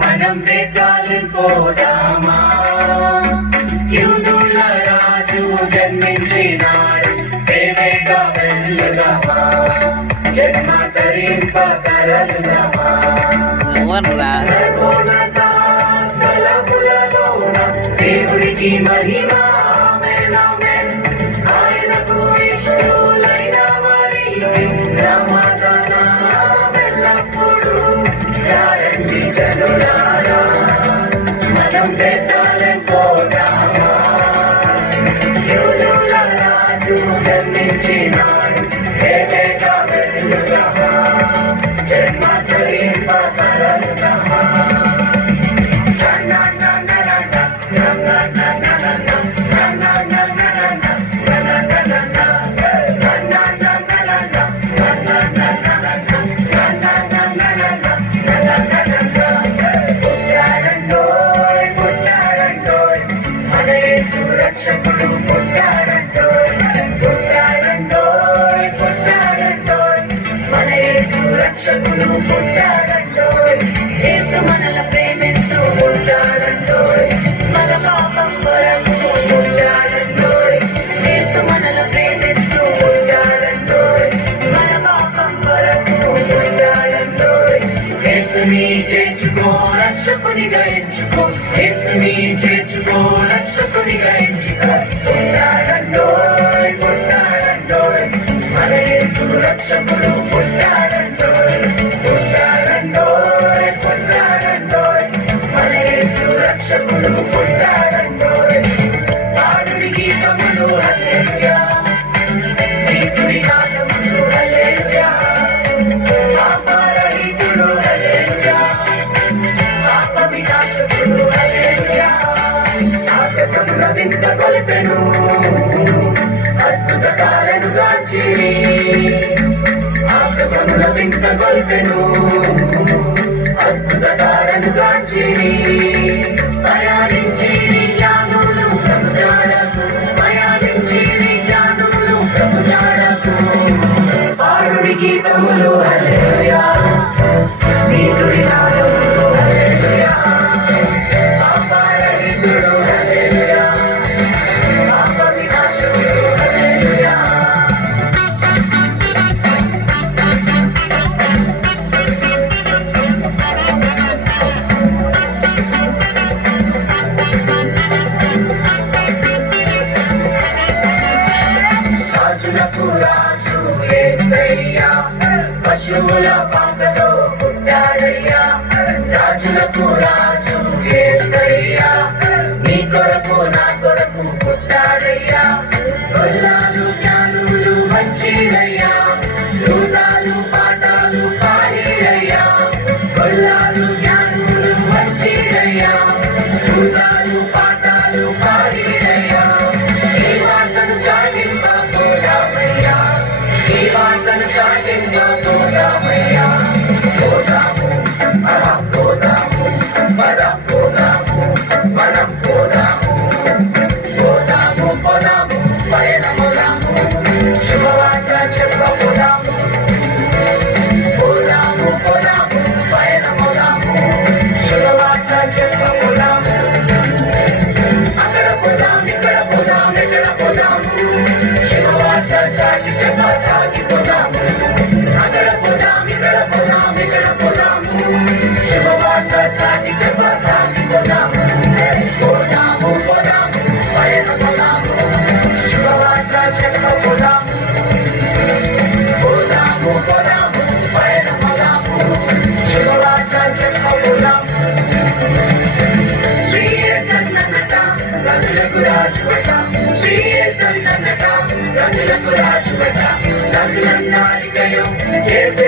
మనం బేతాళం పోదామా, యూదుల రాజు జన్మించినాడు, ప్రేమగా వెళ్ళుదామా, జన్మ తరింప తరలుదామా. సర్వోన్నత స్థలములలోన దేవుడికి మహిమ, ఆయనకు ఇష్టలైన వారికి సమాధానం ఎల్లప్పుడూ. రండి జనులారా, మనం బేతాళం పోదామా, యూదుల రాజు జన్మించినాడు, ప్రేమగా వెళ్ళుదామా, జన్మ తరింప తరలుదామా. రక్షకుడు పుట్టాడంటోయ్, పుట్టాడంటోయ్, పుట్టాడంటోయ్, మన యేసు రక్షకుడు పుట్టాడంటోయ్. యేసు మనల ప్రేమిస్తూ పుట్టాడంటోయ్, మన పాపం కొరకు పుట్టాడంటోయ్. యేసు మనల ప్రేమిస్తూ పుట్టాడంటోయ్, మన పాపం కొరకు పుట్టాడంటోయ్. యేసుని చేర్చుకో, రక్షకునిగా ఎంచుకో, యేసుని చేర్చుకో, రక్షకునిగా ఎంచుకో. పుట్టాడంటోయ్, పుట్టాడంటోయ్, మన యేసు రక్షకుడు పుట్టాడంటోయ్, పుట్టాడంటోయ్, పుట్టాడంటోయ్, మన యేసు రక్షకుడు పుట్టాడంటోయ్. పాడుడి గీతములు హల్లెలూయా, నీతుడి గానములు హల్లెలూయా, పాపరహితుడు హల్లెలూయా, పాప వినాశకుడు హల్లెలూయా. ఆకాశముల వింత గొలిపెను, అద్భుత కారణుగాంచిరి, ఆకాశముల వింత గొలిపెను, అద్భుత కారణుగాంచిరి. ప్రయాణించిరి జ్ఞానులు ప్రభుజాడకు, ప్రయాణించిరి జ్ఞానులు ప్రభుజాడకు. పాడుడి గీతములు హల్లెలూయా, నీతుడి నాదములు హల్లెలూయా, పాపరహితుడు హల్లెలూయా, పాప వినాశకుడు హల్లెలూయా. రాజులకు రాజు యేసయ్యా, పశువుల పాకలో పుట్టాడయ్యా. రాజులకు రాజు యేసయ్యా, నీ కొరకు నా కొరకు పుట్టాడయ్యా. గొల్లాలు జ్ఞానులు మంచిదయ్యా, దూతాలు పాఠాలు పాడిరయ్యా. గొల్లాలు జ్ఞానులు మంచిదయ్యా, దూతాలు పాఠాలు పాడిరయ్యా. ఈ వార్తను చాటింప పోదామయ్యా, ఈ వార్తను చాటింప పోదామయ్యా. పోదాము, మనం పోదాము, మనం పోదాము, మనం పోదాము, పోదాము, పోదాము, పయనముదాము, శుభవార్త చెప్పబోదాము. పోదాము, పోదాము, పయనముదాము, శుభవార్త చెప్పబోదాము. అక్కడ పోదాం, ఇక్కడ పోదాం, ఎక్కడ పోదాము, శుభవార్త చాటి చెప్ప సాగిపోదాము. అక్కడ పోదాం, ఇక్కడ పోదాం, ఎక్కడ పోదాము, శుభవార్త చాటి చెప్ప సాగిపోదాము. పోదాము, పోదాము, పయనముదాము, శుభవార్త చెప్పబోదాము. పోదాము, పోదాము, పయనముదాము, శుభవార్త చెప్పబోదాము. శ్రీ యేసన్నట, రాజులకు రాజువట, శ్రీ యేసన్నట, రాజులకు రాజువట, రాజులందరికయో యేసే